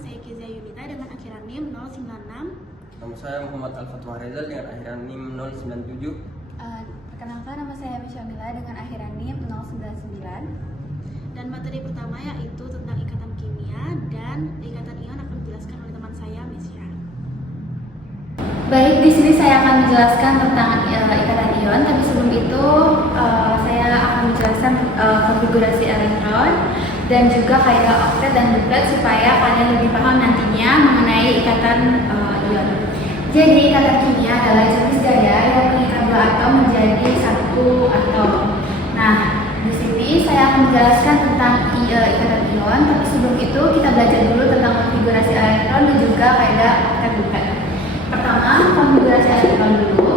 saya Kezia Yunita dengan akhiran NIM 096. Nama saya Muhammad Al-Fatwah Rezal dengan akhiran NIM 097. Perkenalkan, nama saya Mishamila dengan akhiran NIM 099. Dan materi pertama yaitu tentang ikatan kimia dan ikatan ion akan dijelaskan oleh teman saya, Misha. Baik, di sini saya akan menjelaskan tentang ikatan ion, tapi sebelum itu saya akan menjelaskan konfigurasi elektron dan juga kaidah oktet dan duplet supaya kalian lebih paham nantinya mengenai ikatan ion. Jadi ikatan kimia adalah jenis gaya yang mengikat dua atom menjadi satu atom. Nah, di sini saya akan menjelaskan tentang ikatan ion, tapi sebelum itu kita belajar dulu tentang konfigurasi elektron dan juga kaidah oktet duplet. Pertama, konfigurasi elektron dulu.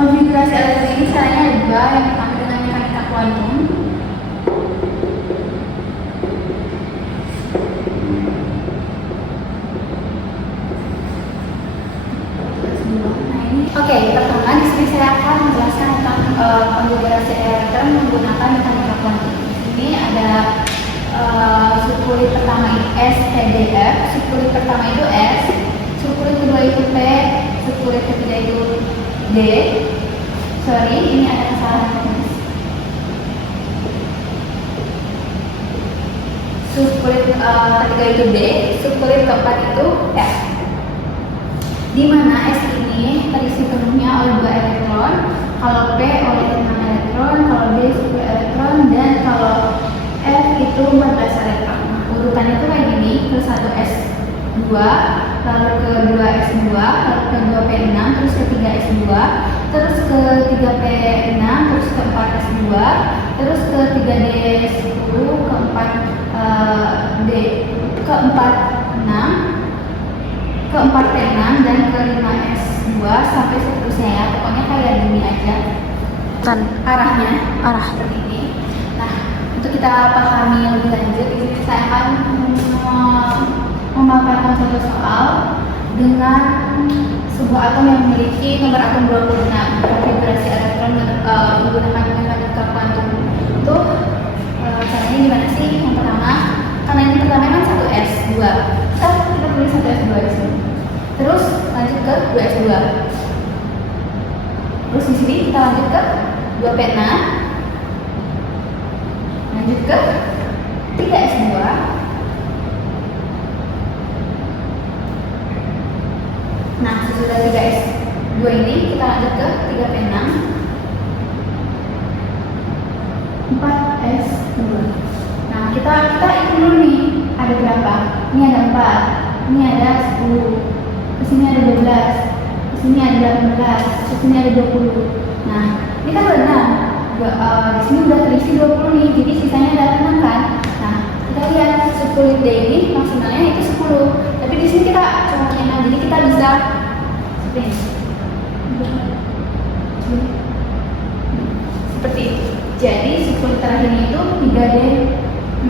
Konfigurasi elektron ini caranya ada dua. Yang pertama dengan mekanika kuantum. Oke, pertama di sini saya akan menjelaskan tentang konfigurasi elektron menggunakan mekanika kuantum. Ini ada subkulit pertama itu S, P, D, F. Subkulit pertama itu S, subkulit kedua itu P, subkulit ketiga itu D. Sorry, ini ada kesalahan. Subkulit ketiga itu D, subkulit keempat itu F. Di mana S ini terisi penuhnya oleh 2 elektron, kalau P oleh 6 elektron, kalau D 10 elektron, dan kalau F itu 14 elektron. Nah, urutannya itu kayak gini, ke 1 S2, lalu ke 2 S2, lalu ke 2 P6, terus ke 3 S2, terus ke 3 P6, terus ke 4 S2, terus ke 3 D10, ke 4 D, ke 4 6, ke 4 P6, dan ke 5 S2 sampai seterusnya ya. Pokoknya kayak gini aja kan arah seperti ini. Nah, untuk kita pahami lebih lanjut, di sini saya akan memaparkan satu soal dengan sebuah atom yang memiliki nomor atom 26. Konfigurasi elektron menggunakan mekanika kuantum itu caranya gimana sih? Yang pertama, karena ini pertama kan 1S2, kita tulis 1S2 di sini. Terus lanjut ke 2S2. Terus di sini kita lanjut ke 2P6. Lanjut ke 3S2. Nah, sesudah 3S2 ini kita lanjut ke 3P6. 4S2. Nah, kita hitung dulu nih, ada berapa? Ini ada 4, ini ada 10, ke sini ada 12, ke sini ada 18, ke sini ada 20. Nah, ini kan benar. Di sini udah terisi 20 nih, jadi sisanya ada 6 kan? Nah, kita lihat subkulit D ini maksimalnya itu 10, tapi di sini kita cuma punya 6, jadi kita bisa seperti itu. Jadi subkulit terakhirnya itu 3D6.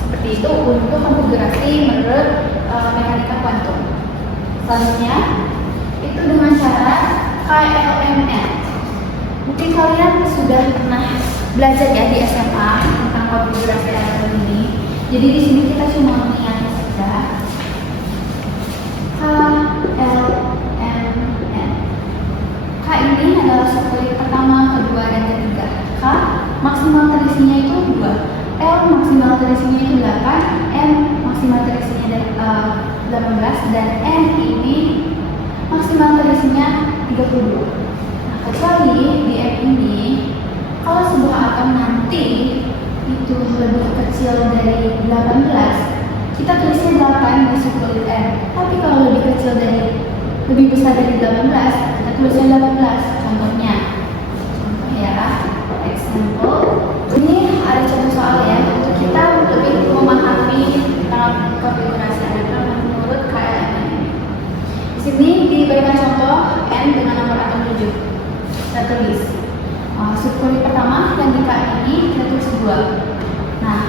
Seperti itu untuk konfigurasi menurut mekanika kuantum. Selanjutnya itu dengan cara KLMN. Mungkin kalian sudah pernah belajar ya di SMA tentang konfigurasi elektron ini. Jadi di sini kita cuma mengingat saja KLMN. K ini adalah subkulit pertama, kedua, dan ketiga. K maksimal terisinya itu 2, L maksimal terisinya itu 8, M maksimal terisinya 18, dan N ini maksimal terisinya 32. Nah, kecuali di M ini, kalau sebuah atom nanti itu lebih kecil dari 18, kita tulisnya 8 di subkulit M. Tapi kalau lebih besar dari 18, kita tulisnya 18. Contohnya ya, example. Ini ada contoh soal ya, untuk kita lebih memahami tentang konfigurasi elektron menurut KLMN. Di sini diberikan contoh N dengan nomor atom 7. Kita tulis subkulit pertama yang di K ini kita tulis 2. Nah,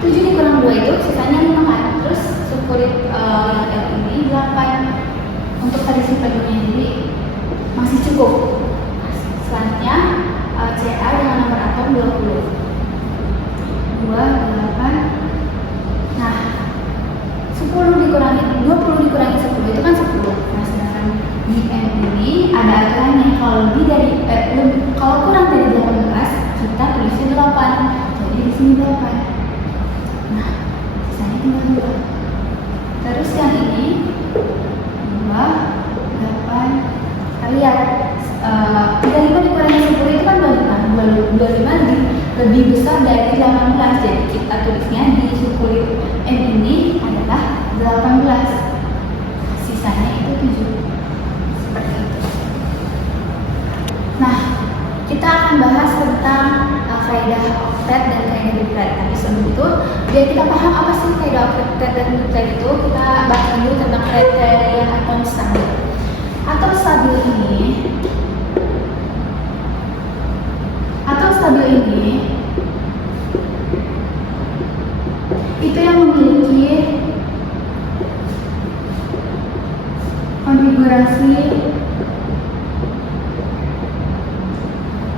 7 dikurang 2 itu sisanya 5 kan? Terus subkulit yang L ini 8 untuk terisi penuhnya, jadi masih cukup. Nah, selanjutnya Ca dengan nomor atom 20. 2, 8. Nah, 20 dikurangi 10 itu kan 10. Nah, sedangkan di M ini ada aturannya, kalau kalau kurang dari 18 kita tulisnya 8. Jadi di sini 8. Nah, sisanya tinggal 2. Terus yang ini 2, 8. Kita lihat 35 dikurangi 10 itu kan 25 lebih besar dari 18. Jadi kita tulisnya di subkulit M ini adalah 18. Sisanya itu 7. Seperti itu. Nah, kita akan bahas tentang kaidah oktet dan kaidah duplet. Tapi sebelum itu, biar kita paham apa sih kaidah oktet dan duplet itu, kita bahas dulu tentang kriteria atom stabil. Atom stabil ini itu yang memiliki konfigurasi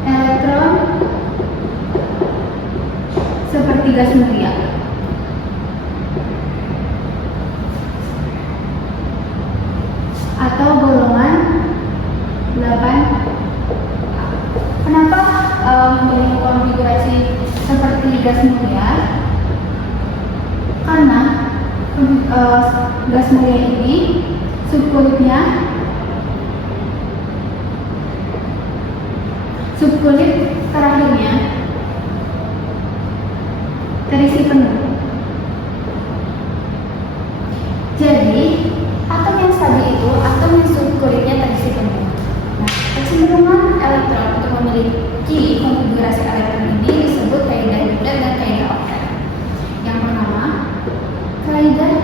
elektron seperti gas mulia. Atau golongan 8. Kenapa memiliki konfigurasi seperti gas mulia? Karena gas mulia ini subkulit terakhirnya terisi penuh. Jadi atom yang stabil itu atom yang subkulitnya terisi penuh. Nah, kecenderungan elektron untuk memiliki konfigurasi elektron ini disebut kaidah duplet dan kaidah oktet. Yang pertama, kaidah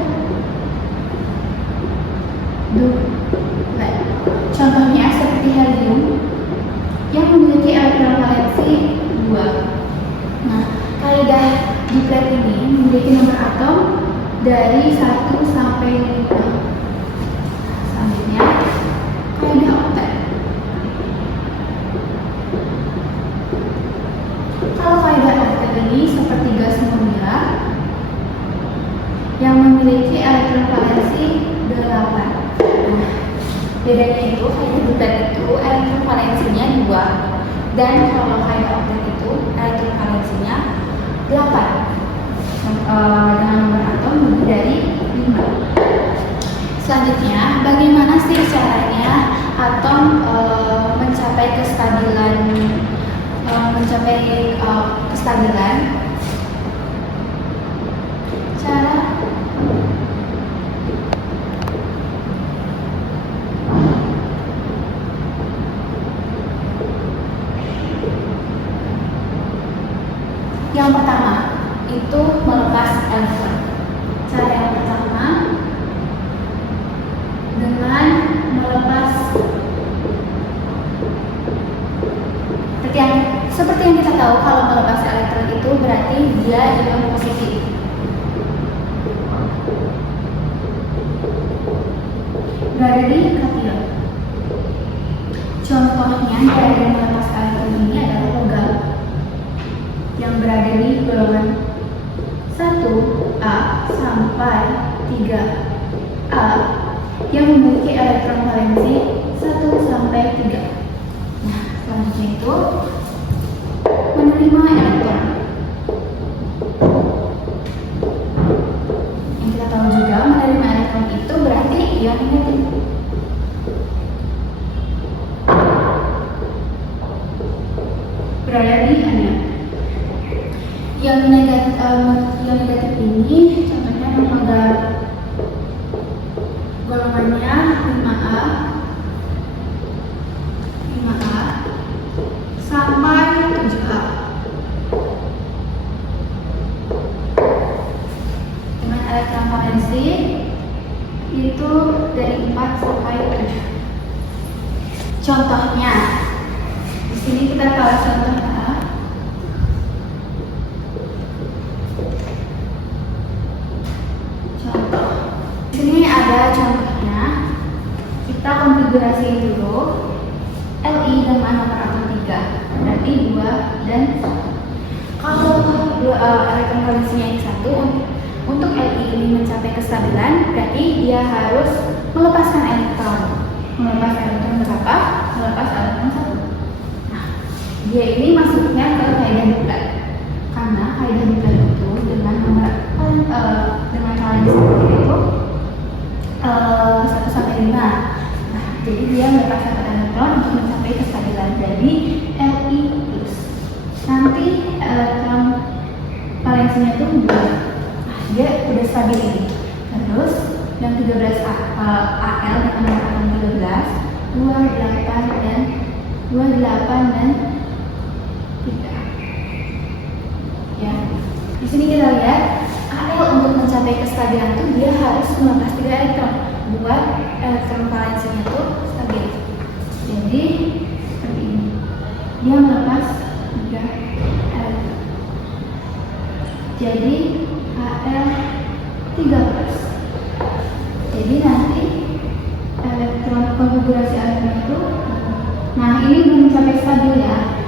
duplet. Contohnya seperti helium yang memiliki elektron valensi 2. Nah, kaidah duplet ini memiliki nomor atom dari 1 sampai 5. Selanjutnya, kaidah oktet. Kalau kaidah oktet ini seperti gas mulia yang memiliki elektron valensi 8. Nah, bedanya itu kaidah duplet itu elektron valensinya 2, dan kalau kaidah oktet itu elektron valensinya 8 dengan nomor atom lebih dari 5. Selanjutnya, bagaimana sih caranya atom mencapai kestabilan? Cara yang pertama itu melepas elektron. Cara yang pertama dengan melepas seperti yang kita tahu, kalau melepas elektron itu berarti dia ion positif. Berada di kation. Contohnya dari melepas elektron ini adalah logam yang berada di golongan 1A sampai 3A yang memiliki elektron valensi 1 sampai 3. Nah, selanjutnya itu menerima elektron. Yang kita tahu juga, menerima elektron itu berarti ion negatif. Berada di anion. Ion negatif ini contohnya memegang golongannya 5A sampai 7A dengan elektron valensi itu dari 4 sampai 7. Contohnya di sini kita tahu contohnya. Ini ada contohnya. Kita konfigurasi dulu Li dengan nomor atom 3. Berarti berarti 2 dan 1. Kalau elektron valensinya ini 1, untuk Li ini mencapai kestabilan, berarti dia harus melepaskan elektron. Melepas elektron berapa? Melepas elektron 1. Nah, dia ini masuknya ke kaidah nuklear. Karena kaidah nuklear itu dengan nomor dengan valensi itu 1 sampai 5. Nah, jadi dia melepaskan elektron untuk mencapai kestabilan. Jadi Li plus. Nanti elektron valensinya itu 2. Nah, dia udah stabil ini. Terus yang 13 Al dengan nomor atom 13, 28 dan 3. Ya. Di sini kita lihat Al untuk mencapai kestabilan itu dia harus melepas 3 elektron buat elektron valensinya itu stabil. Jadi seperti ini. Dia melepas 3 elektron. Jadi Al 13. Jadi nanti elektron konfigurasi elektron itu, nah ini belum mencapai stabil ya.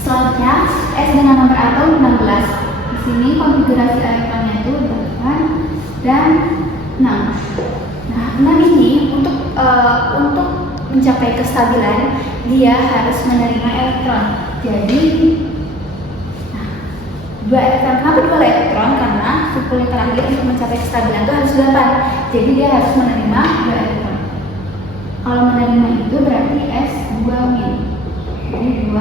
Selanjutnya S dengan nomor atom 16. Di sini konfigurasi elektronnya itu 8 dan 6. Nah 6 ini untuk mencapai kestabilan dia harus menerima elektron. Jadi 2 elektron. Kenapa 2 elektron? Karena suku terakhir untuk mencapai kestabilan itu harus 8. Jadi dia harus menerima 2 elektron. Kalau menerima itu berarti S 2 min. Jadi 2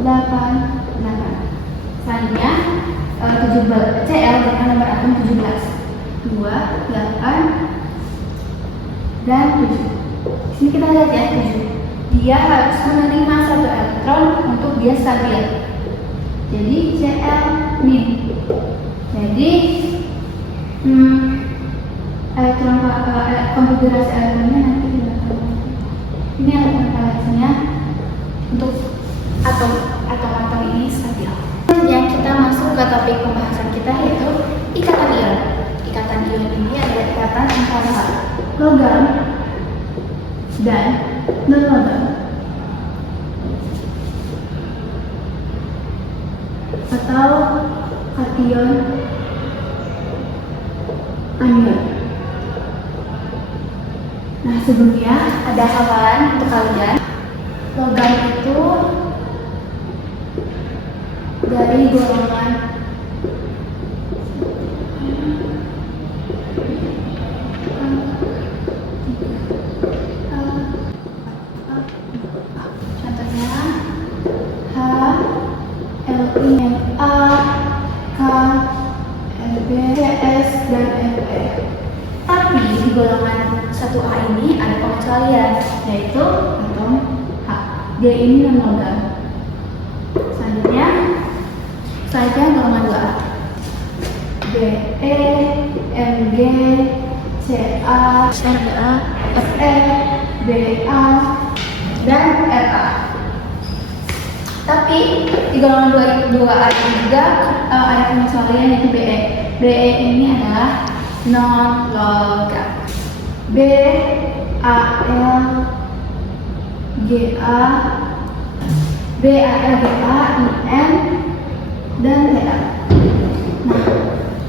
8 8. Selanjutnya 17 Cl dengan nomor atom 17. 2 8 dan 7. Di sini kita lihat ya 7. Dia harus menerima 1 elektron untuk dia stabil. Jadi Cl min. Jadi elektron konfigurasi elektronnya nanti ini elektron valensinya untuk atom ini stabil. Yang kita masuk ke topik pembahasan kita yaitu ikatan ion. Ikatan ion ini adalah ikatan antara logam dan non-logam. Atau kation anion. Nah, sebelumnya ada hafalan untuk kalian. Logam itu dari golongan contohnya H, Li, A, K, Lb, Cs, dan Fe. Tapi di golongan 1A ini ada pengecualian, yaitu atom H. Dia ini non-logam. Selanjutnya golongan 2A. Be, Mg, Ca, Rba, Fe, Ba, dan Ra. Tapi di golongan 2A ini juga ada pengecualian yaitu Be. Be ini adalah non-logam. B, Al, Ga, BAL, GA, IN, dan TA. Nah,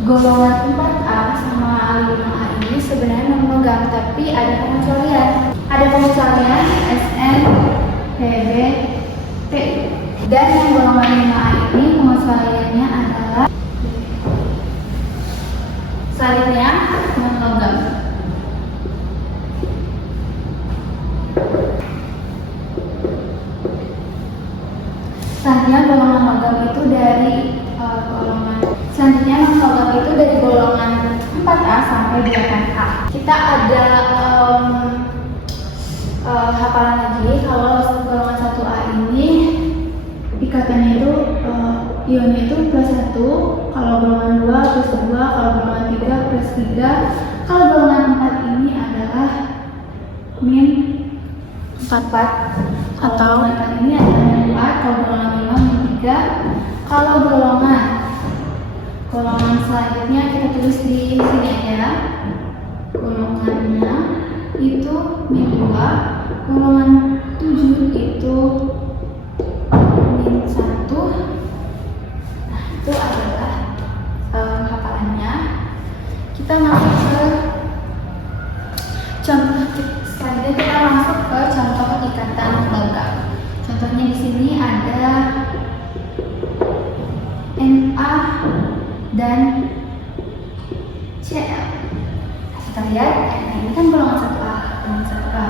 golongan 4A sama 5A ini sebenarnya non-logam, tapi ada pengecualian. Ada pengecualian SN, PB, T. Dan yang golongan 5A ini pengecualiannya adalah selanjutnya non-logam. Selanjutnya golongan logam itu dari golongan 4A sampai 8A. Kita ada hafalan lagi. Kalau golongan 1A ini ikatannya itu ionnya itu +1, kalau golongan 2 +2, kalau golongan 3 +3. Kalau golongan 4 ini adalah min 4. Atau golongan 4 ini adalah min 4, kalau golongan 5 min 3. Kalau golongan selanjutnya kita tulis di sini aja. Golongannya itu min 2, golongan 7 dan Cl. Kita lihat ini kan golongan 1A dan 1A.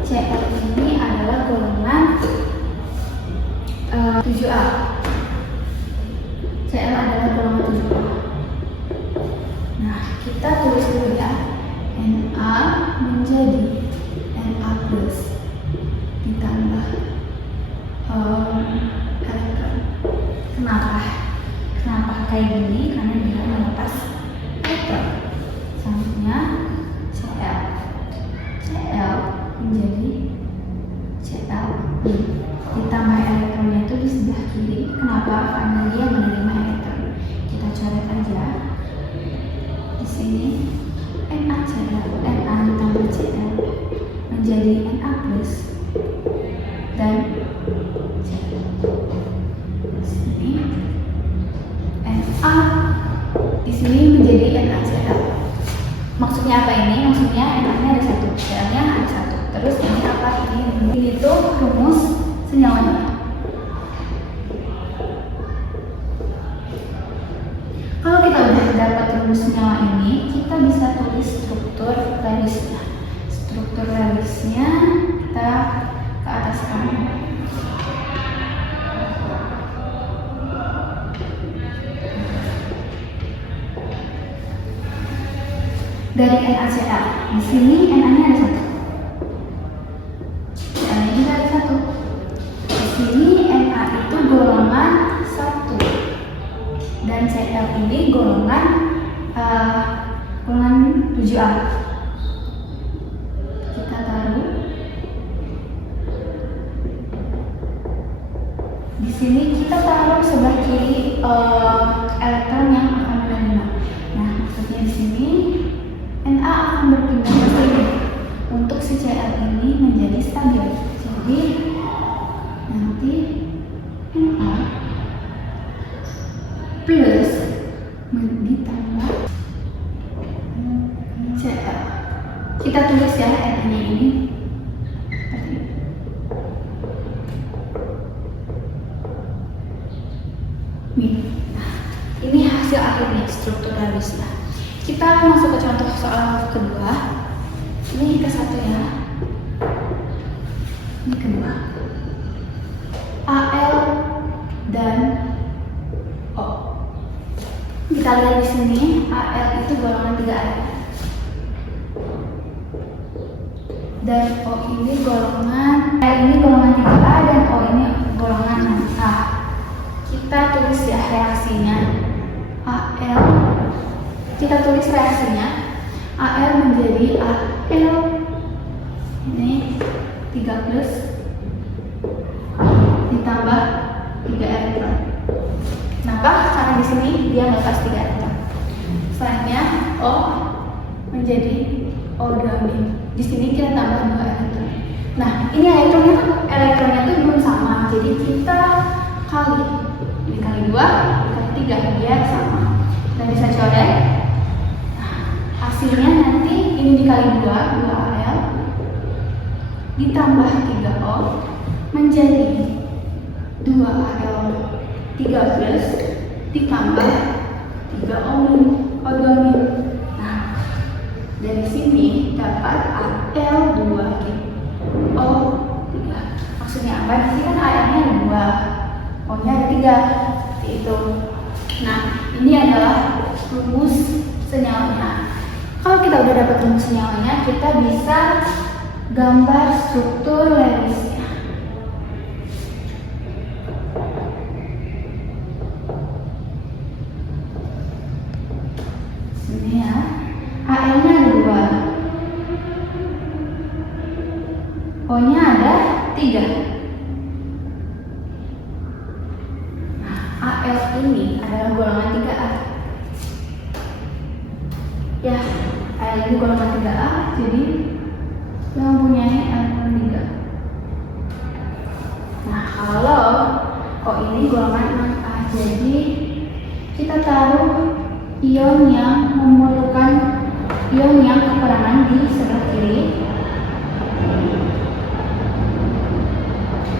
Cl ini adalah golongan 7A. Cl adalah golongan 7A. Nah, kita tulis dulu ya. Na menjadi Na plus ditambah elektron. Kenapa kayak gini? Karena dia melepas elektron. Selanjutnya Cl. Cl menjadi Cl ditambah elektronnya itu di sebelah kiri. Kenapa? Karena dia menerima elektron. Kita coret aja di sini. NaCl, Na ditambah Cl menjadi Na plus dan Cl. Sini Na di sini menjadi NaCl. Maksudnya apa ini? Maksudnya Na-nya ada 1, Cl-nya ada 1. Terus ini apa? Ini tuh rumus senyawanya. Kalau kita udah dapat rumus senyawa ini, kita bisa tulis struktur Lewis-nya. Struktur Lewis-nya kita ke atas kanan. Dari NaCl, di sini Na-nya ada 1. Cl-nya juga ada 1. Di sini Na itu golongan 1 dan Cl ini golongan 7A. Kita taruh di sini, kita taruh sebelah kiri elektron yang akan menerima. Nah, maksudnya di sini Na akan berpindah ke sini untuk si Cl ini menjadi stabil. Jadi nanti Na plus ditambah Cl. Kita tulis ya Na-nya ini seperti ini. Nah, ini hasil akhirnya struktur Lewis. Kita masuk ke contoh soal kedua. Ini ke 1 ya. Ini kedua. Al dan O. Kita lihat di sini, Al itu golongan 3A. Dan O ini golongan L ini golongan 3A dan O ini golongan 6A. Kita tulis ya reaksinya. Kita tulis reaksinya. Al menjadi Al ini 3 plus ditambah 3 elektron. Kenapa? Karena di sini dia melepas 3 elektron. Selanjutnya O menjadi O2-. Di sini kita tambah 2 elektron. Nah, ini elektronnya tuh belum sama. Jadi kita kali. Ini kali 2, kali 3 biar sama. Dan bisa coret. Nah, hasilnya nanti ini dikali 2Al ditambah 3O menjadi 2Al 3 plus ditambah 3O2-. Nah, dari sini dapat Al2O3. Maksudnya apa? Di sini kan Al-nya ada 2, O-nya ada 3. Seperti itu. Nah, ini adalah rumus senyawanya. Kalau kita udah dapat rumus senyawanya, kita bisa gambar struktur Lewis-nya. Sini ya. Al-nya ada 2, O-nya ada 3. Nah, Al ini adalah golongan 3A. Ya, Al ini golongan 3A, jadi yang mempunyai elektron 3. Nah, kalau O ini golongan 6A, jadi kita taruh ion yang memerlukan ion yang kekurangan di sebelah kiri.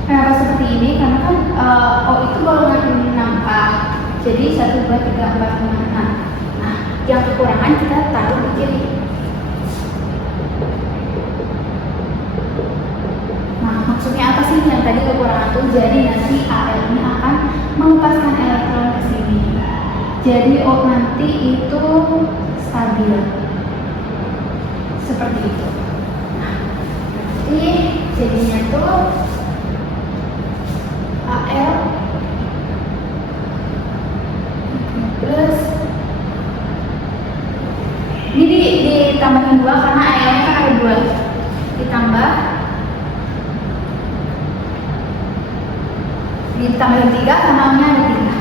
Kenapa seperti ini? Karena kan O itu golongan 6A, Jadi 1, 2, 3, 4, 5, 6. Nah, yang kekurangan kita taruh di kiri. Nah, maksudnya apa sih yang tadi kekurangan tuh? Jadi nanti Al ini akan melepaskan elektron ke sini. Jadi nanti itu stabil. Seperti itu. Nah, nanti jadinya tuh Al plus ini ditambahin 2 karena Al-nya kan ada 2. Ditambahin 3 karena A-nya ada 3.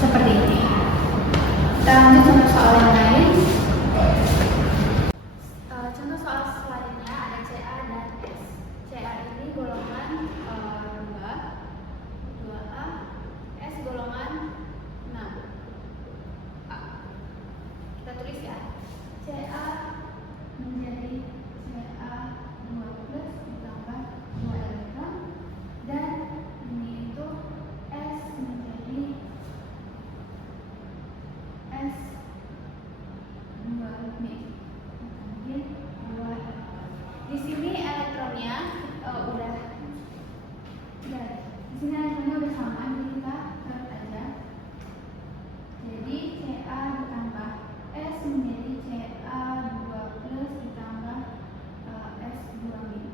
Seperti ini. Kita lanjut contoh soal yang lain. Contoh soal selanjutnya ada CA dan S. CA ini golongan 2A, S golongan 6A. Kita tulis ya. CA menjadi CA 2 plus ditambah 2 elektron, dan ini itu S menjadi S 2 min. Di sini elektronnya udah sama, jadi kita taruh aja. Jadi Ca ditambah S menjadi Ca 2 plus ditambah S 2 min.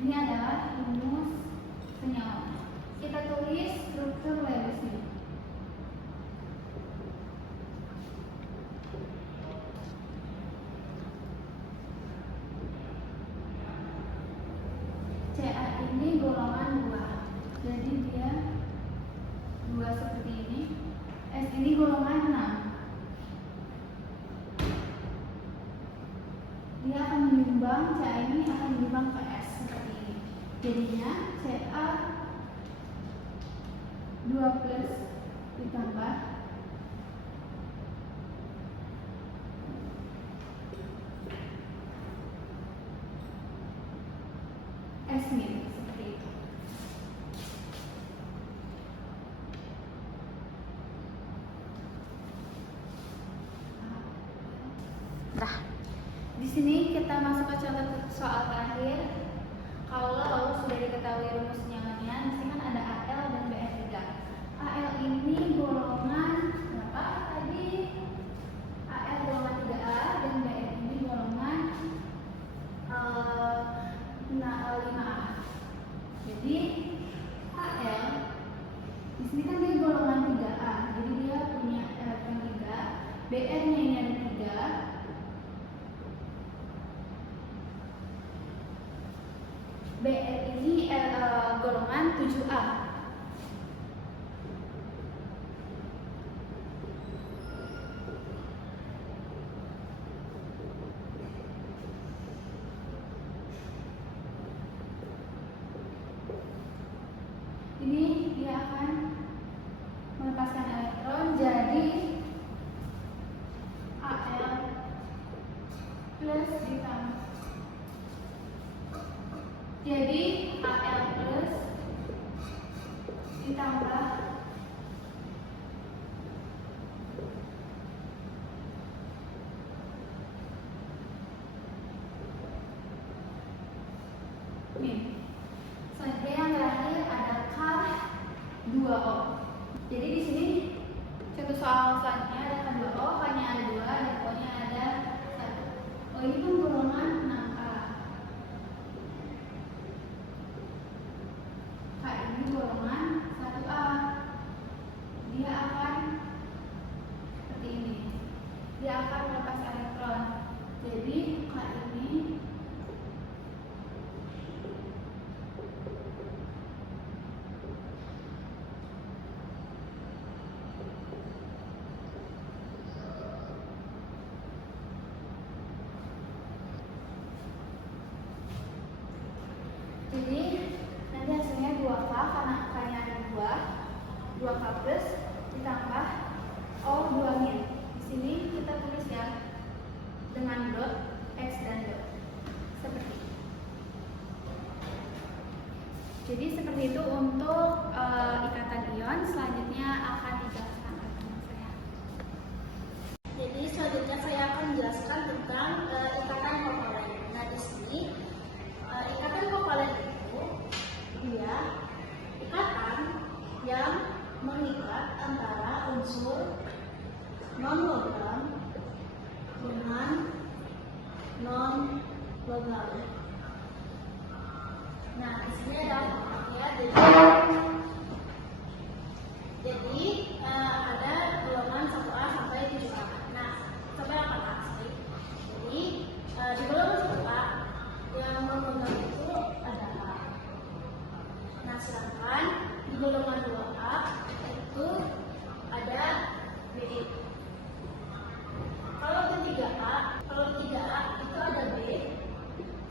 Ini adalah rumus senyawa. Kita tulis struktur Lewis. CA ini golongan 2, jadi dia 2 seperti ini. S ini golongan 6. Dia akan menyumbang, CA ini akan menyumbang ke S seperti ini. Jadinya CA 2 plus ditambah S min, seperti itu. Nah, di sini kita masuk ke contoh soal terakhir. Kalau sudah diketahui rumus senyamannya, di sini kan ada Al dan Br3. Al ini golongan berapa tadi? Al golongan 3A dan Br ini golongan 5A. Jadi Al di sini kan dia golongan 3A, jadi dia punya elektron 3. Br-nya ini ada 3. Br ini golongan 7A. Ini dia akan melepaskan elektron, jadi Al plus ditambah. Jadi Al plus ditambah min. Selanjutnya yang terakhir ada K2O. Jadi di sini contoh soal selanjutnya ada K2O, K-nya ada 2 dan O-nya ada 1. O ini kan golongan 6A. K ini golongan 1A. Dia akan seperti ini. Dia akan melepas elektron. Jadi K ini seperti itu untuk ikatan ion. Selanjutnya akan dijelaskan oleh teman saya. Jadi selanjutnya saya akan menjelaskan tentang ikatan kovalen. Nah, di sini ikatan kovalen itu dia ikatan yang mengikat antara unsur non-logam dengan non-logam. Nah, di sini ada ya, jadi ada golongan 1A sampai 7A. Nah, sampai 8A. Jadi di golongan 1A yang non-logam itu ada A. Nah, sedangkan di golongan 2A itu ada B. Kalau di 3A itu ada B.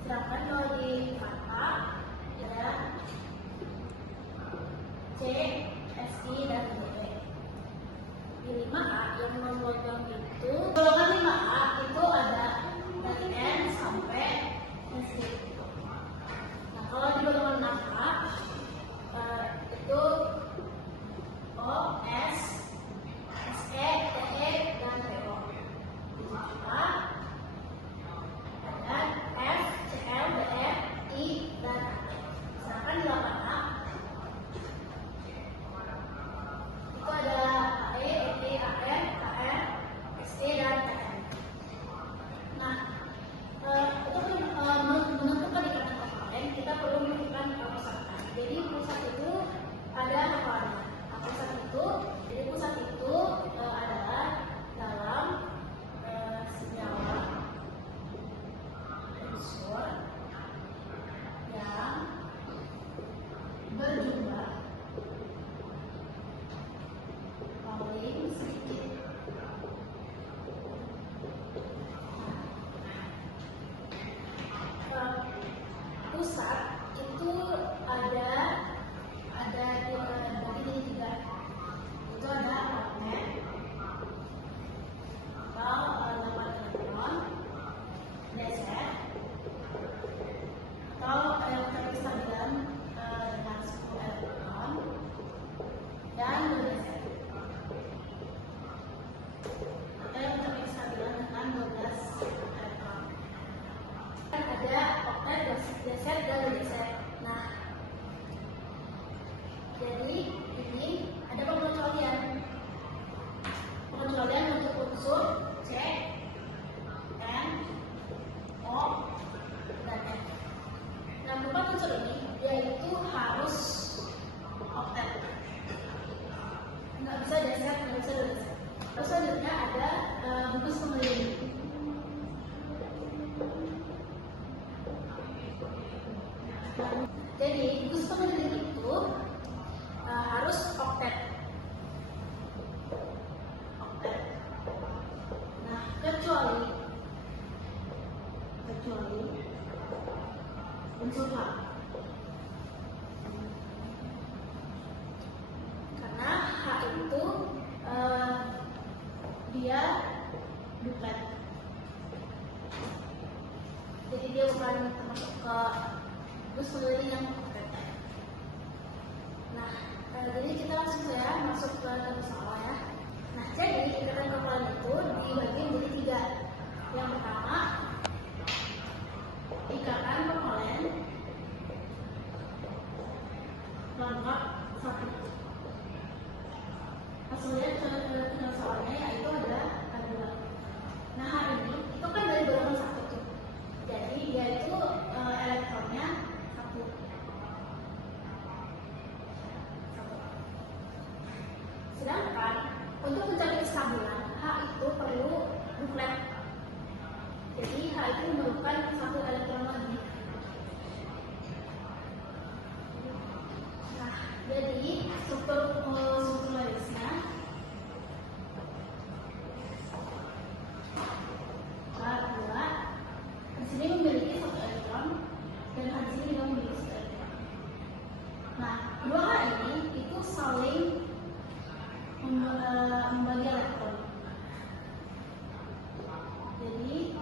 Sedangkan kalau di 4A ada C, SI, dan D. Di 5A yang non-logam itu, golongan 5A itu ada dari N sampai SI. Nah, kalau di golongan 6A itu O, S, SE, TE, dan TO. Di 7A ada F, CL, BF, I, dan AT. Sedangkan di 8A itu ada AE, ET, AR, KR, ST, dan TN. Nah, untuk menentukan ikatan kovalen kita perlu menentukan pusatnya. Jadi pusat itu ada hafalannya. Nah, pusat itu adalah dalam senyawa unsur yang berjumlah paling sedikit. Pusat itu ada bagi tiga. Itu ada oktet atau 8 elektron, deset atau oktet stabilan dengan 10 elektron, dan deset atau oktet stabilan dengan 12 elektron. Ada oktet, deset, dan deset. Nah, jadi ini ada pengecualian untuk unsur C, N, O, dan F. Nah, 4 unsur ini yaitu harus oktet. Nggak bisa deset, nggak bisa deset. Terus selanjutnya ada bungkus pengeliling. Jadi bungkus pengeliling itu harus oktet. Nah, kecuali unsur H. Karena H itu dia duplet. Jadi dia bukan termasuk ke bungkus pengeliling yang oktet. Nah, jadi kita langsung saja masuk ke masalah ya. Nah, jadi ikatan kovalen itu dibagi menjadi 3. Yang pertama, ikatan kovalen lengkap 1. Hasilnya soalnya yaitu ada 2. Nah, hari ini itu kan dari golongan 1 tuh. Jadi dia itu elektronnya 1. Sedangkan untuk mencapai kestabilan H itu perlu duplet. Jadi H itu memerlukan 1 elektron lagi. Nah, jadi struktur garisnya H2 di sini memiliki 1 elektron dan H di sini juga memiliki 1 elektron. Nah, 2 H ini itu saling membagi elektron. Jadi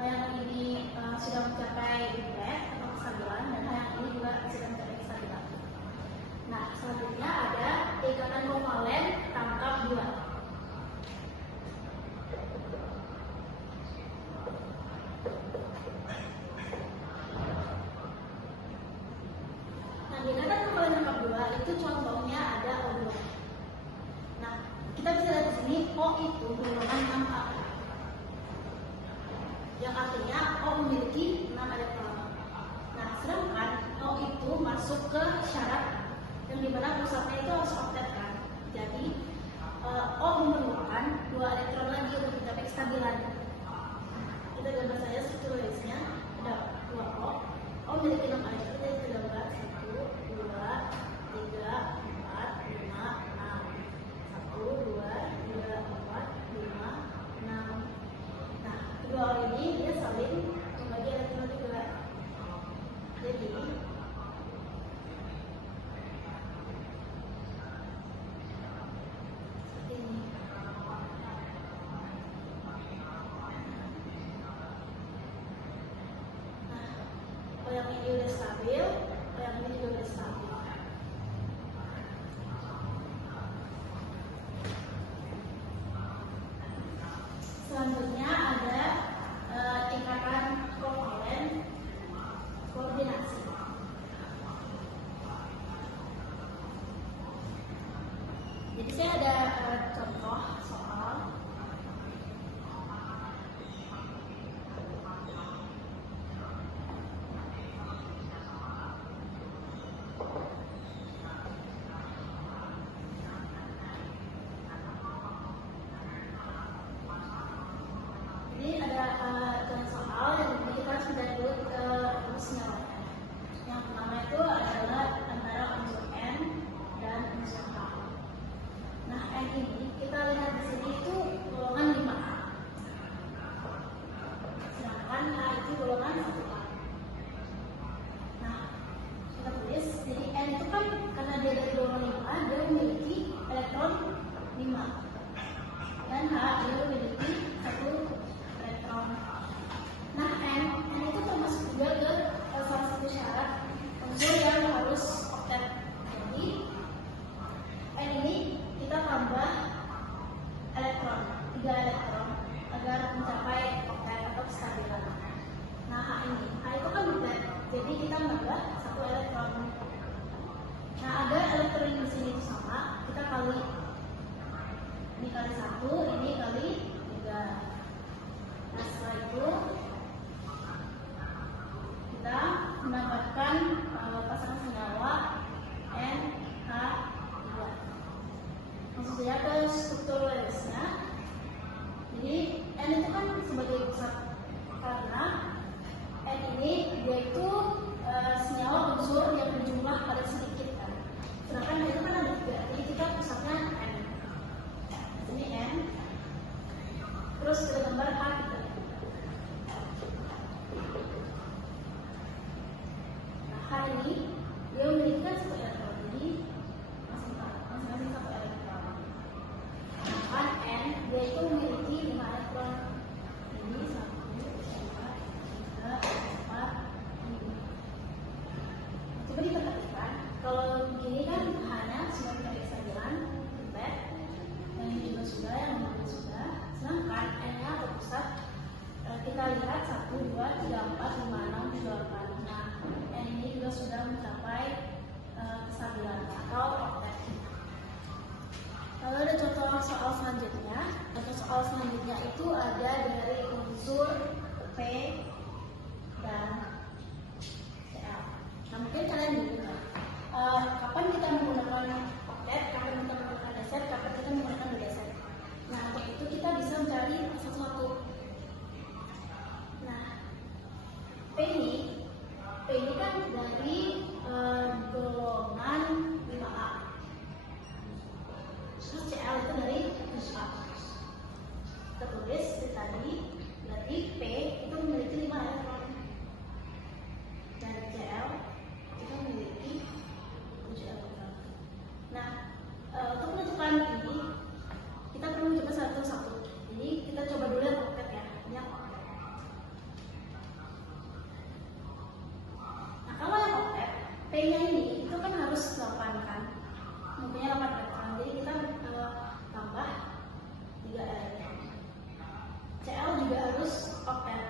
yang ini sudah mencapai duplet atau kestabilan, dan yang ini itu golongan 6A. Yang artinya O memiliki 6 elektron. Nah, sedangkan O itu masuk ke syarat yang dimana pusatnya itu harus oktet kan. Jadi O memerlukan 2 elektron lagi untuk mencapai kestabilan. Kita gambar saja strukturalisnya ada 2 O memiliki 6 elektron, jadi kita gambar 1, 2, 3, 4, 5, 6. 1, 2, 3, 4, 5, 6. Nah, kedua O ini dia saling membagi elektron juga. Jadi yang ini udah stabil, yang ini juga udah stabil. Selanjutnya ada tingkatan kovalen koordinasi. Jadi saya ada contoh soal. Ini ada soal yang kita sudah dulu ke rumusnya. Yang pertama itu adalah antara unsur N dan unsur K. Nah, N ini kita lihat di sini itu golongan 5A. Sedangkan K itu golongan 1A. Nah, kita tulis, jadi N itu kan karena dia dari golongan 5A, dia memiliki elektron 5. Dan H dia memiliki 1 elektron. Nah, N itu termasuk juga ke salah satu syarat unsur yang harus oktet. Jadi N ini kita tambah elektron, 3 elektron agar mencapai oktet atau kestabilan. Nah, H itu kan oktet, jadi kita nambah 1 elektron. Nah, agar elektron di sini itu sama, kita kali ini kali 1, ini kali 3. Nah, setelah itu kita mendapatkan pasangan senyawa NH3. Langsung saja ke strukturalisnya. Jadi N itu kan sebagai pusat karena N ini dia itu senyawa unsur yang berjumlah paling sedikit kan. Sedangkan itu kan ada 3, jadi kita pusatnya N. Ini N. Terus kita gambar H kita. Nah, H ini dia memiliki 1 elektron, jadi masing-masing 1 elektron. Nah, N dia itu memiliki 5 elektron. Ini 1, 2, 3, 4, 5. Coba diperhatikan, kalau begini kan H-nya sudah kita kestabilan, komplit. Yang ini juga sudah, yang ini sudah. Sedangkan N-nya atau pusat kita lihat 1, 2, 3, 4, 5, 6, 7, 8. Nah, N ini juga sudah mencapai kestabilan atau oktet. Lalu ada contoh soal selanjutnya. Contoh soal selanjutnya itu ada dari unsur P dan Cl. Nah, mungkin kalian bingung kapan kita menggunakan oktet, kapan kita menggunakan deset, kapan kita menggunakan deset. Nah, untuk itu kita bisa mencari satu-satu. Nah, P ini kan dari golongan 5A. Terus Cl itu dari unsur A. Kita tulis tadi, berarti P itu memiliki 5 elektron. Dan Cl itu memiliki 7 elektron. Nah, untuk menentukan ini kita perlu coba satu-satu. Jadi kita coba dulu yang oktet ya. Ini yang oktet. Nah, kalau yang oktet, P-nya ini itu kan harus 8 kan. Mempunyai 8 elektron. Jadi kita tambah 3 elektron. Cl juga harus oktet.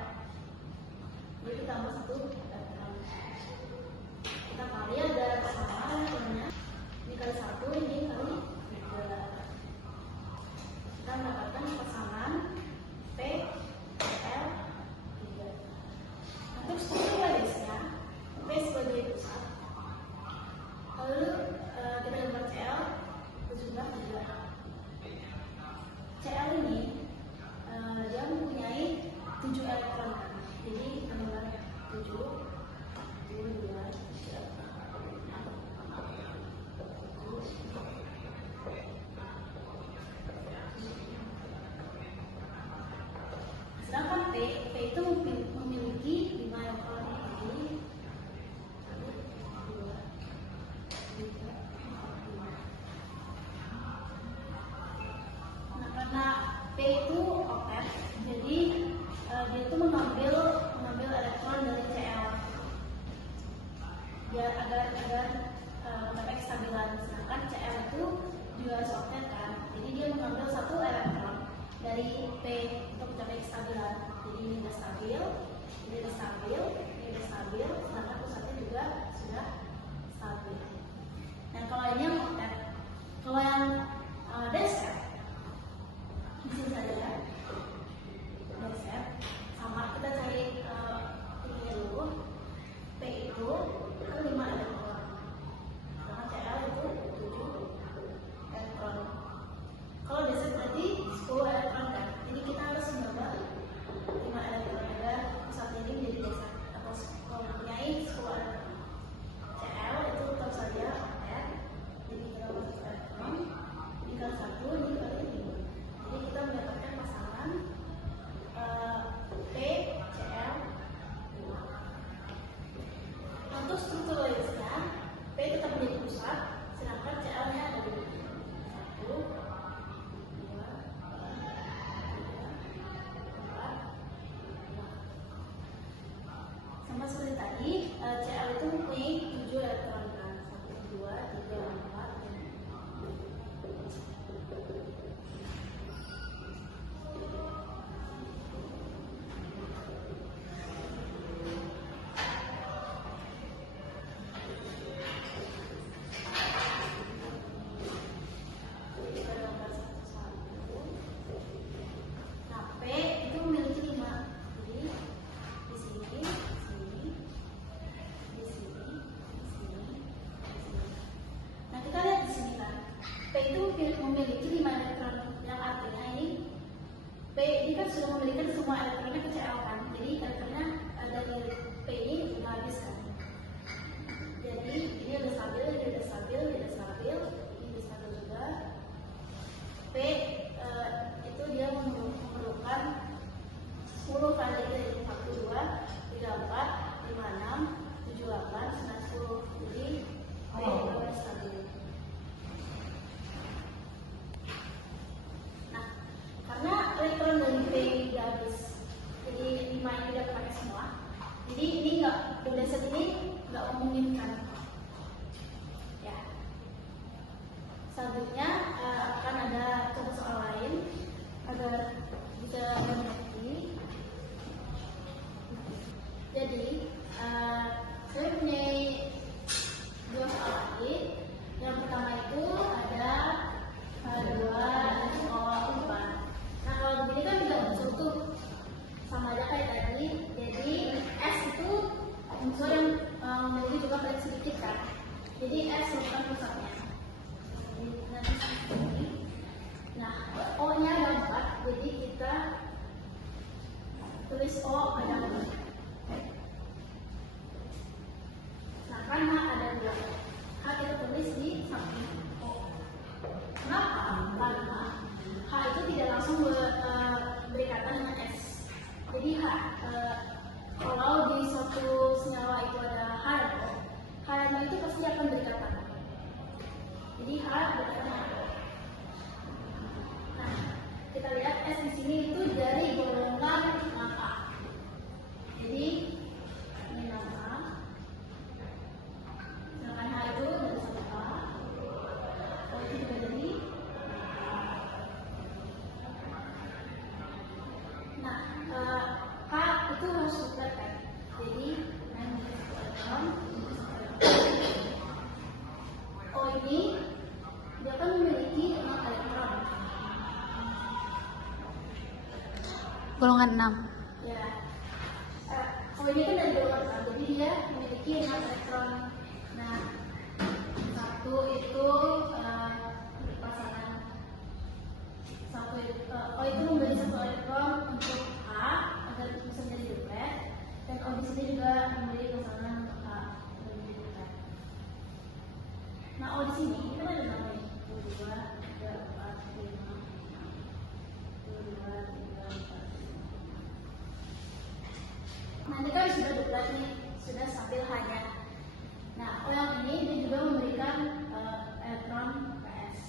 itu oktet, jadi dia itu mengambil elektron dari Cl biar agar mencapai kestabilan. Sedangkan Cl itu juga oktet kan, jadi dia mengambil satu elektron dari P untuk mencapai kestabilan. Jadi ini udah stabil, ini udah stabil, ini udah stabil, sedangkan pusatnya juga sudah stabil. Nah kalau ini yang oktet, kalau yang deset di sini saja ya. Deset sama kita cari ininya dulu. P itu kan 5 elektron, sedangkan Cl itu 7 elektron. Kalau deset berarti 10 elektron kan, jadi kita harus menambah 5 elektron agar pusat ini menjadi deset atau mempunyai 10 elektron. Cl itu tetap saja oktet, jadi kita tambah 1 elektron dikali 1 dikali 5. Jadi kita mendapatkan pasangan P, Cl, 5. Untuk strukturalisnya, P tetap menjadi pusat, sedangkan Cl-nya ada di 1, 2, 3, 4, 5. Sama seperti tadi, Cl itu mempunyai 7 elektron kan, 1, 2, 3, 4, 5. Nah, P itu memiliki 5. Jadi di sini, di sini, di sini, di sini, di sini. Nah, kita lihat di sini kan. P itu memiliki 5 elektron, yang artinya ini P ini kan sudah memiliki semua elektronnya ke Cl kan. Jadi elektronnya dari P ini sudah habis kan. Jadi ini udah stabil, ini udah stabil, ini udah stabil, ini udah stabil juga. P itu dia memerlukan 10 kali dari 1, 2, 3, 4, 5, 6, 7, 8, 9, 10. Jadi P udah stabil. Nah, karena elektron dari P udah habis, jadi 5 ini udah pakai semua. Jadi ini deset ini nggak memungkinkan. Ya. Selanjutnya akan ada contoh soal lain agar bisa mengerti. Jadi saya punya 2 soal lagi. Yang pertama itu ada 2 soal umpan. Nah kalau begini kan tidak unsur tuh, sama aja kayak tadi. Jadi S itu unsur yang memiliki juga paling sedikit kan. Jadi S merupakan pusatnya. Nanti seperti ini. Nah, O-nya ada 4, jadi kita tulis O ada 4. Nah, kan H ada 2. H kita tulis di samping O. Kenapa? Karena H itu tidak langsung berikatan dengan S. Jadi kalau di suatu senyawa itu ada H itu pasti akan berikatan. Jadi H berikatan dengan O. Nah, kita lihat S di sini itu dari golongan 6A. Jadi ini 6A. Sedangkan H itu dari 1A. O itu juga dari 6A. Nah, H itu harus duplet kan. Jadi elektron. O ini dia akan memiliki 6 elektron. Golongan 6. Ya. O ini kan dari golongan 6, jadi dia memiliki 6 elektron. Nah, 1 itu pasangan. O itu memberi 1 elektron untuk H agar bisa menjadi duplet, dan O di sini juga memberi pasangan untuk H agar menjadi duplet. Nah, O di sini kan ada berapa nih? 2, 3, 4, 5, 2, 3, 4. Nanti kan sudah duplet nih, sudah stabil H-nya. Nah, O yang ini dia juga memberikan elektron PS.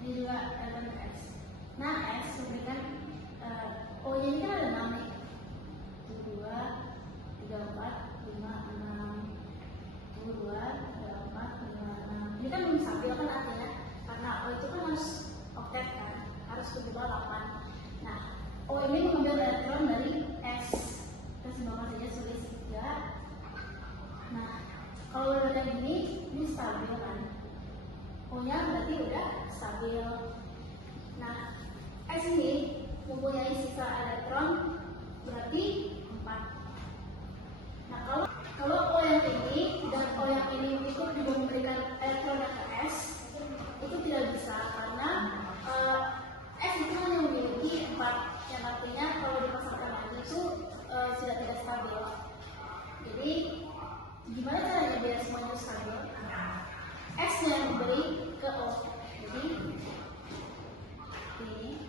Ini juga elektron PS. Nah, S memberikan O-nya ini kan ada 6 nih. 1, 2, 3, 4, 5, 6. 1, 2, 3, 4, 5, 6. Ini kan belum stabil kan artinya, karena O itu kan harus oktet kan, harus kedua 8. Nah, O ini mengambil elektron dari S. Kita sembahkan saja sebagai 3. Nah, kalau udah gini, ini stabil kan. O-nya berarti udah stabil. Nah, S ini mempunyai sisa elektron berarti 4. Nah, kalau O yang ini dan O yang ini ikut juga memberikan elektron ke S, itu tidak bisa karena S itu hanya memiliki 4, yang artinya kalau dipasangkan lagi itu sudah tidak stabil. Jadi gimana caranya biar semuanya stabil? S yang diberi ke O. Jadi ini.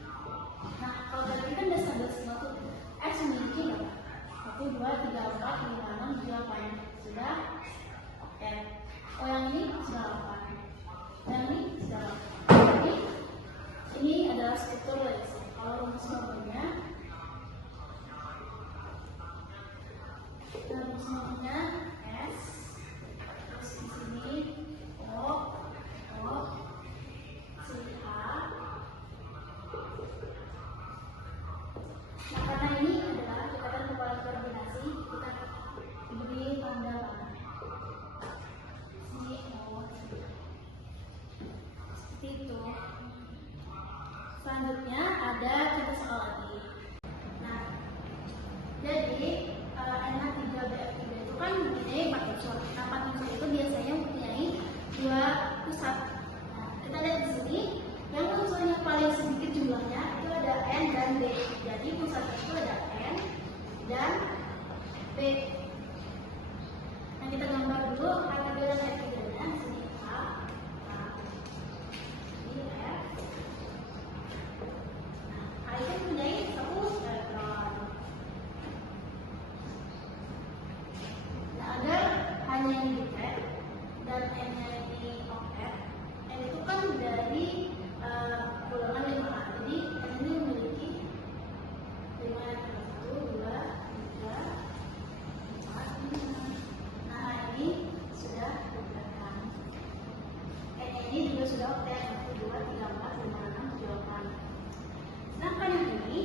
Nah, kalau tadi kan udah stabil semua tuh. S memiliki berapa? 1, 2, 3, 4, 5, 6, 7, 8. Sudah? Oke. O yang ini sudah 8. Yang ini sudah 8. Jadi ini adalah struktur dari sini. Kalau rumus nomornya, S, terus di sini O, sini A. Nah, karena ini adalah ikatan kepala koordinasi, kita beri tanda panah. Sini O, seperti itu. Selanjutnya ada kita soal lagi. Nah, jadi NH3BF3 itu kan mempunyai 4 unsur. Nah, 4 unsur itu biasanya mempunyai 2 pusat. Nah, kita lihat di sini, yang unsur yang paling sedikit jumlahnya itu ada N dan B. Jadi pusatnya itu ada N dan B. Nah, kita gambar dulu perbedaan elektriknya. Di sini A, ini F. Nah, A itu mempunyai 1 elektron. Nah, agar hanya yang diket dan N-nya ini oktet, N itu kan dari golongan 5A. Jadi N ini memiliki 5 elektron. 1, 2, 3, 4, 5. Nah, ini sudah diketkan. N ini juga sudah oktet. 1, 2, 3, 4, 5, 6, 7, 8. Sedangkan yang ini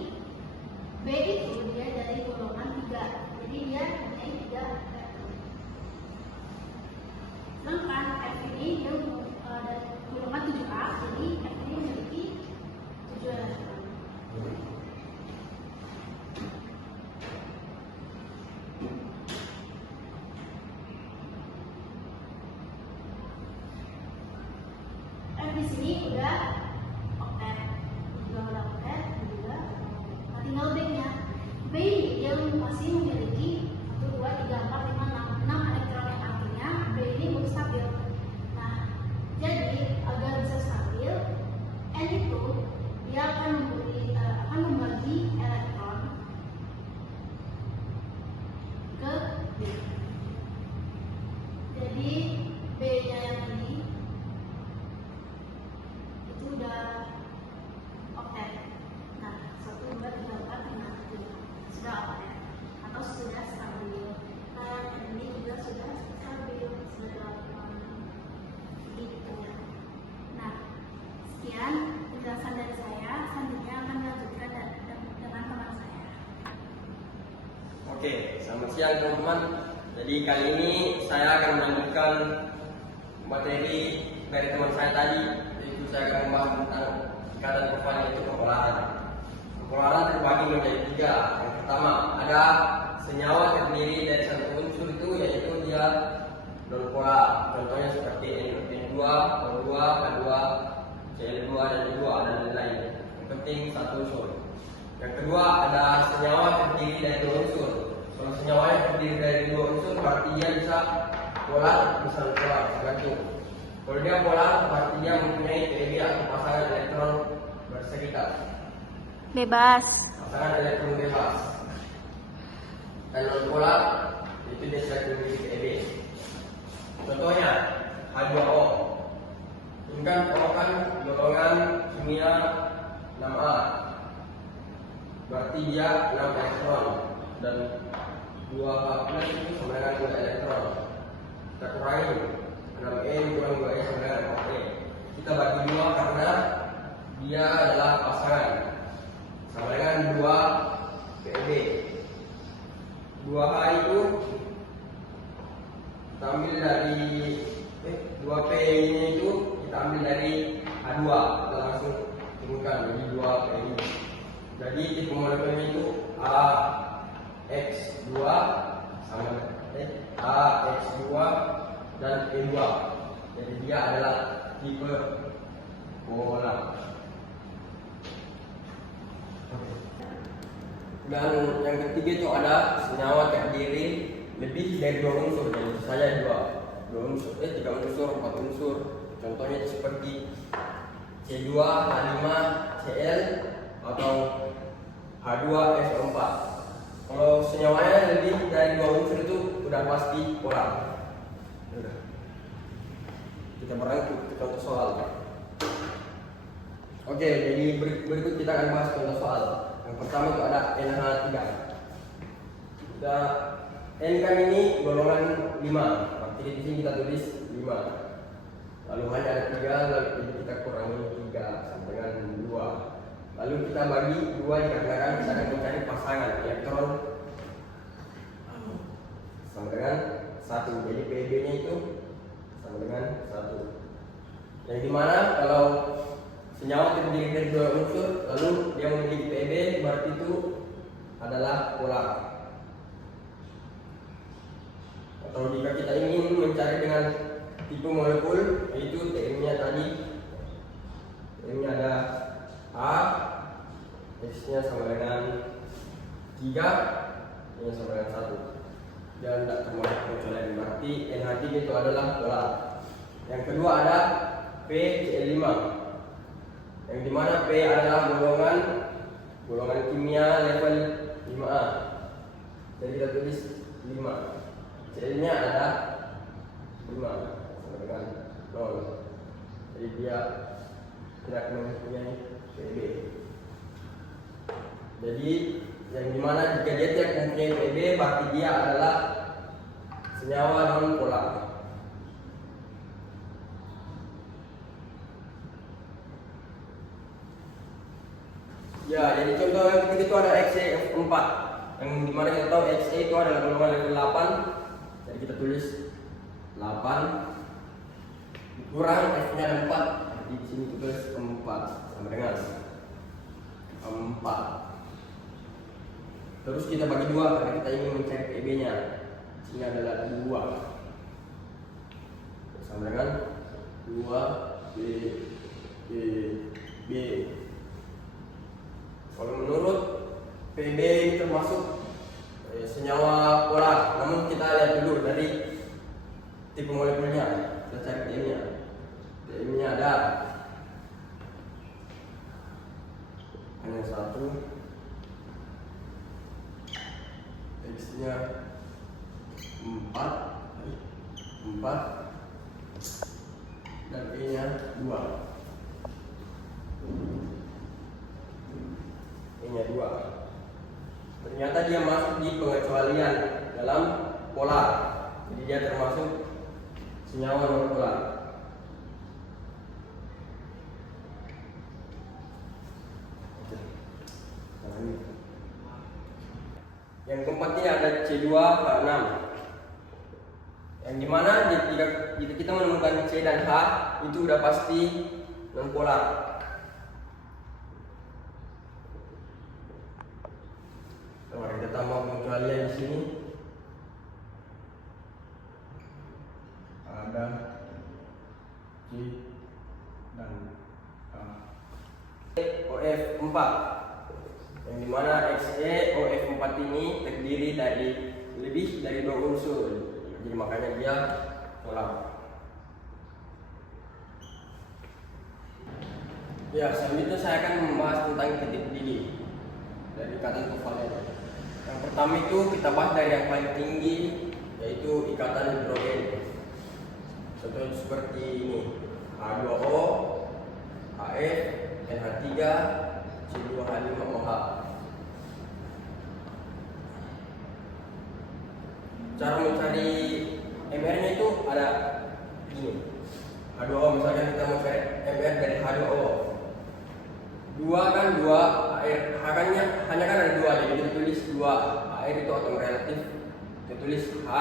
B itu dia dari golongan 3. Jadi dia mempunyai 3 elektron. Sedangkan F ini dia dari golongan 7A. Jadi F ini memiliki 7 elektron. F di sini udah oktet, juga udah oktet, juga. Nah, tinggal B-nya. B ini dia masih memiliki 1, 2, 3, 4, 5, 6 elektron, yang artinya B ini belum stabil. Nah, jadi agar bisa stabil, N itu dia akan membagi elektron ke B. Jadi B-nya yang ini itu udah oktet. Nah, 1, 2, 3, 4, 5, 7 sudah oktet atau sudah stabil. Nah, yang ini juga sudah stabil, sudah gitu. Nah, sekian penjelasan dari saya. Selanjutnya akan dilanjutkan dengan teman saya. Oke, selamat siang teman-teman. Jadi kali ini saya akan melanjutkan materi dari teman saya tadi, yaitu saya akan membahas tentang ikatan profil, yaitu kepolaran. Kepolaran terbagi menjadi 3. Yang pertama, ada senyawa terdiri dari satu unsur itu, yaitu dia nonpolar. Contohnya seperti N2, O2, H2, Cl2 dan O2 dan lain-lain. Yang penting satu unsur. Yang kedua, ada senyawa terdiri dari 2 unsur. Kalau senyawa yang terdiri dari 2 unsur berarti dia bisa polar, bisa nonpolar, tergantung. Kalau dia polar berarti dia mempunyai TeV atau pasangan elektron berserikat. Bebas. Pasangan elektron bebas. Dan nonpolar itu dia sudah memiliki TeV. Contohnya H2O. Ini kan O kan golongan kimia 6A. berarti dia 6 elektron, dan 2H plus itu sama dengan 2 elektron. Kita kurangi 6E kurang 2E sama dengan 4E. Kita bagi 2 karena dia adalah pasangan, sama dengan 2 PB. 2H itu kita ambil dari 2P ini itu kita ambil dari H2, kita langsung turunkan jadi 2P ini. Jadi tipe molekulnya itu AX2 sama AX2 dan E2. Jadi dia adalah tipe polar. Dan yang ketiga itu ada senyawa terdiri lebih dari 2 unsur. Jadi saya 2 unsur, 3 unsur, 4 unsur. Contohnya seperti C2H5Cl atau H2SO4. Kalau senyawanya lebih dari 2 unsur itu sudah pasti polar. Kita berangkat ke contoh soal. Oke, jadi berikut kita akan bahas contoh soal. Yang pertama itu ada NH3. Kita N kan ini golongan 5. Berarti di sini kita tulis 5. Lalu hanya ada 3, lalu kita kurangi 3 sama dengan 2. Lalu kita bagi 2 dikarenakan kita akan mencari pasangan elektron sama dengan 1. Jadi PB-nya itu sama dengan 1. Yang dimana kalau senyawa terdiri dari 2 unsur lalu dia memiliki PB, berarti itu adalah polar. Atau jika kita ingin mencari dengan tipe molekul, yaitu TM-nya tadi, TM-nya ada A, X-nya sama dengan 3, Y-nya sama dengan 1. Dan tidak termasuk pengecualian, berarti NH3 itu adalah polar. Yang kedua ada PCl5, yang dimana P adalah golongan kimia level 5A. Jadi kita tulis 5. Cl-nya ada 5 sama dengan 0. Jadi dia tidak mempunyai PB. Jadi yang dimana jika dia tidak mempunyai PB, berarti dia adalah senyawa non polar. Ya, jadi contoh yang ketiga itu ada XE4, yang dimana kita tahu XE itu adalah golongan level 8. Jadi kita tulis 8 kurang F-nya ada 4. Di sini kita tulis 4 sama dengan 4. Terus kita bagi 2 karena kita ingin mencari PB-nya. Ini adalah 2 sama dengan 2 B. Kalau menurut PB ini termasuk senyawa polar, namun kita lihat dulu dari tipe molekulnya. Kita cari TM-nya. TM-nya ada hanya 1, X-nya 4, dan E-nya 2. E-nya 2. Ternyata dia masuk di pengecualian dalam polar. Jadi dia termasuk senyawa non polar. Yang keempat ini ada C2H6. Yang dimana jika kita menemukan C dan H itu udah pasti non polar. Kalau kita tambah pengecualian di sini ada C dan H. OF4, yang dimana XeOF4 ini terdiri dari lebih dari 2 unsur, jadi makanya dia polar. Ya, selanjutnya saya akan membahas tentang titik didih dari ikatan kovalen. Yang pertama itu kita bahas dari yang paling tinggi, yaitu ikatan hidrogen. Contohnya seperti ini: H2O, HF, NH3, C2H5OH. cara mencari MR-nya itu ada gini. H2O, misalkan kita mau cari MR dari H2O. 2 kan 2, air H-nya hanya kan ada 2, jadi kita tulis 2. Air itu atom relatif. Kita tulis H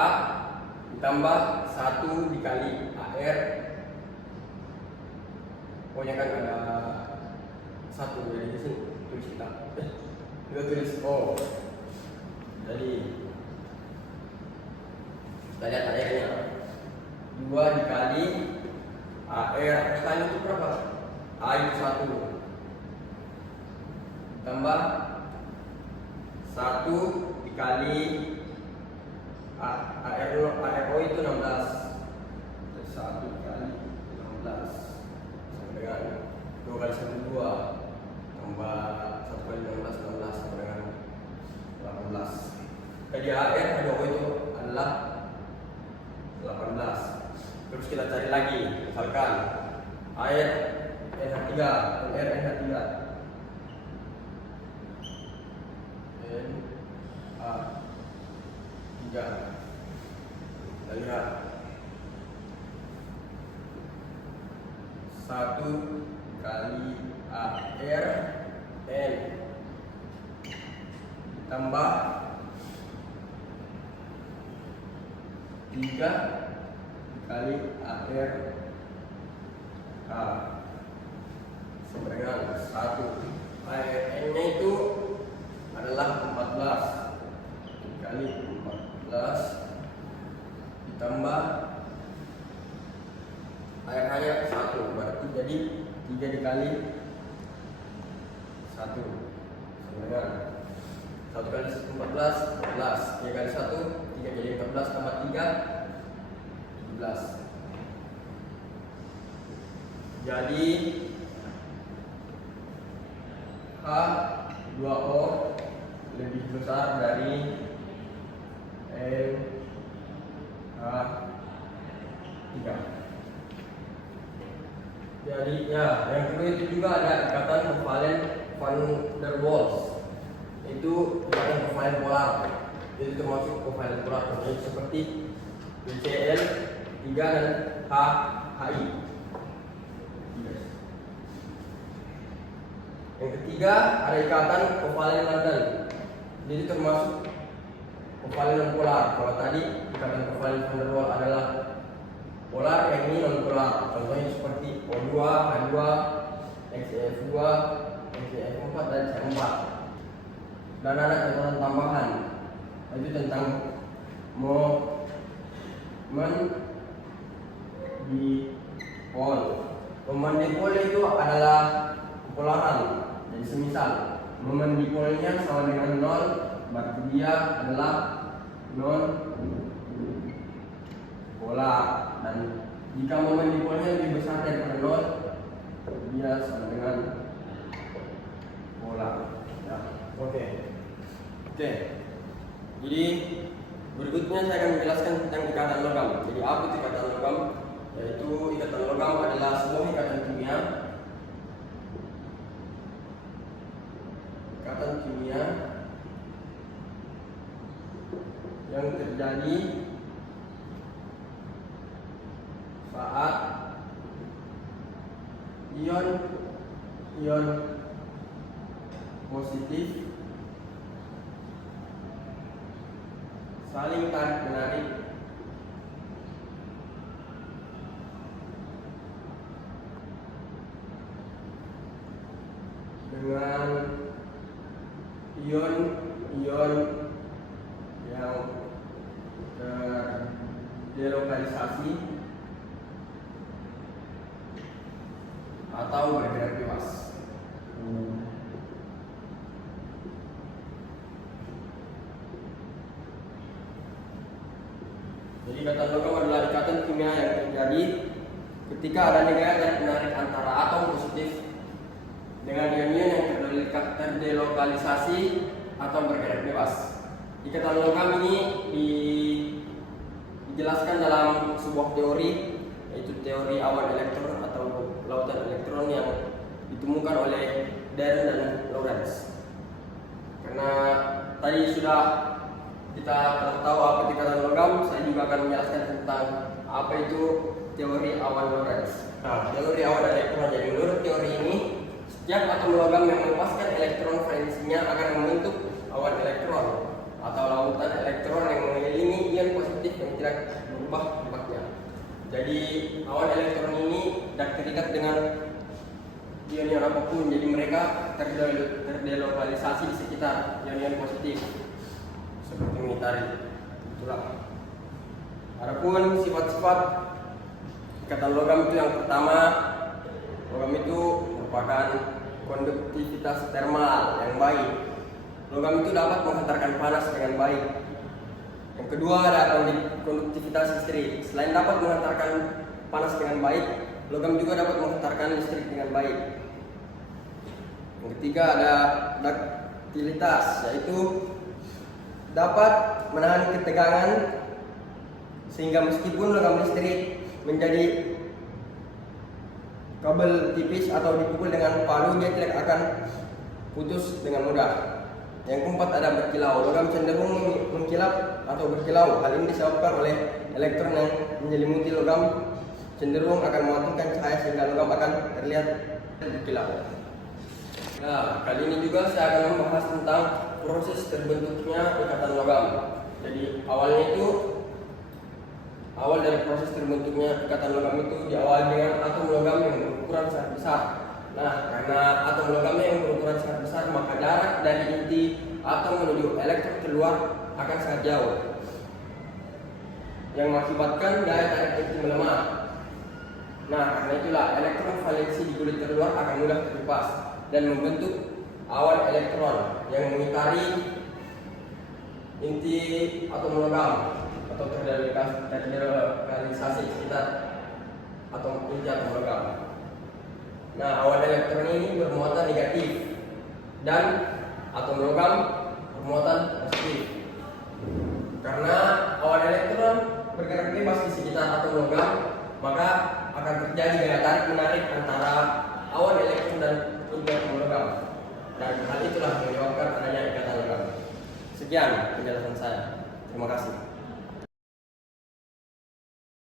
ditambah 1 dikali air. O-nya kan ada 1, jadi di sini tulis kita tulis O. Jadi kita lihat airnya 2 dikali air H-nya itu berapa? Air 1 tambah 1 dikali ARO itu 16. 1 dikali 16 sama dengan 2 kali 1 2 tambah 1 kali 16 16 sama dengan 18. Jadi AR H2O itu adalah 18. Terus kita cari lagi, misalkan air NH3, NR NH3, NH3. Kita lihat 1 kali AR N tambah 3 kali AR K sama dengan 1. ARN-nya itu adalah 14 kali 14 ditambah ARH-nya 1, berarti jadi 3 dikali 1 sama dengan 1 kali 14 14, 3 kali 1 3, jadi 14 tambah 3 17. Jadi H2O lebih besar dari NH3. Jadi ya, yang kedua itu juga ada ikatan kovalen van der Waals. Itu ikatan kovalen polar. Jadi termasuk kovalen polar, seperti BCl 3 dan HI. Yang ketiga ada ikatan kovalen London. Jadi termasuk kovalen non polar. Kalau tadi ikatan kovalen van der Waals adalah polar, yang ini non polar. Contohnya seperti O2, H2, XF2, XF4 dan C4. Dan ada catatan tambahan, itu tentang mendipol. Mendipol itu adalah kepolaran. Jadi semisal mendipolnya sama dengan 0, berarti dia adalah non polar. Dan jika mendipolnya lebih besar daripada 0, dia sama dengan polar. Ya, oke. Jadi berikutnya saya akan menjelaskan tentang ikatan logam. Jadi apa itu ikatan logam? Yaitu ikatan logam adalah sebuah ikatan kimia. Ikatan kimia yang terjadi saat ion positif saling tarik menarik dengan ion-ion yang terdelokalisasi atau bergerak bebas. Jadi ikatan logam adalah ikatan kimia yang terjadi ketika ada negara tarik menarik antara atom positif dengan ion-ion yang terdelokalisasi atau bergerak bebas. Ikatan logam ini dijelaskan dalam sebuah teori, yaitu teori awan elektron atau lautan elektron yang ditemukan oleh Dan dan Lorentz. Karena tadi sudah kita telah tahu apa itu ikatan logam, saya juga akan menjelaskan tentang apa itu teori awan Lorentz. Nah, teori awan elektron. Jadi menurut teori ini, setiap atom logam yang melepaskan elektron valensinya akan membentuk awan elektron atau lautan elektron yang mengelilingi ion positif yang tidak berubah tempatnya. Jadi awan elektron ini tidak terikat dengan ion-ion apapun, jadi mereka terdelokalisasi di sekitar ion-ion positif seperti mengitari. Itulah. Adapun sifat-sifat ikatan logam itu, yang pertama, logam itu merupakan konduktivitas termal yang baik. Logam itu dapat menghantarkan panas dengan baik. Yang kedua ada konduktivitas listrik. Selain dapat menghantarkan panas dengan baik, logam juga dapat menghantarkan listrik dengan baik. Yang ketiga ada duktilitas, yaitu dapat menahan ketegangan sehingga meskipun logam listrik menjadi kabel tipis atau dipukul dengan palu, dia tidak akan putus dengan mudah. Yang keempat ada berkilau. Logam cenderung mengkilap atau berkilau. Hal ini disebabkan oleh elektron yang menyelimuti logam cenderung akan memantulkan cahaya sehingga logam akan terlihat berkilau. Nah, kali ini juga saya akan membahas tentang proses terbentuknya ikatan logam. Jadi awal dari proses terbentuknya ikatan logam itu diawali dengan atom logam yang berukuran sangat besar. Nah, karena atom logamnya yang berukuran sangat besar, maka jarak dari inti atom menuju elektron keluar akan sangat jauh, yang mengakibatkan daya tarik inti melemah. Nah, karena itulah elektron valensi di kulit terluar akan mudah terlepas dan membentuk awan elektron yang mengitari inti atom logam atau terdelokalisasi sekitar inti atom logam. Nah, awan elektron ini bermuatan negatif dan atom logam bermuatan positif. Karena awan elektron bergerak bebas di sekitar atom logam, maka akan terjadi gaya tarik menarik antara awan elektron dan inti atom logam. Dan hal itulah yang menyebabkan adanya ikatan logam. Sekian penjelasan saya. Terima kasih.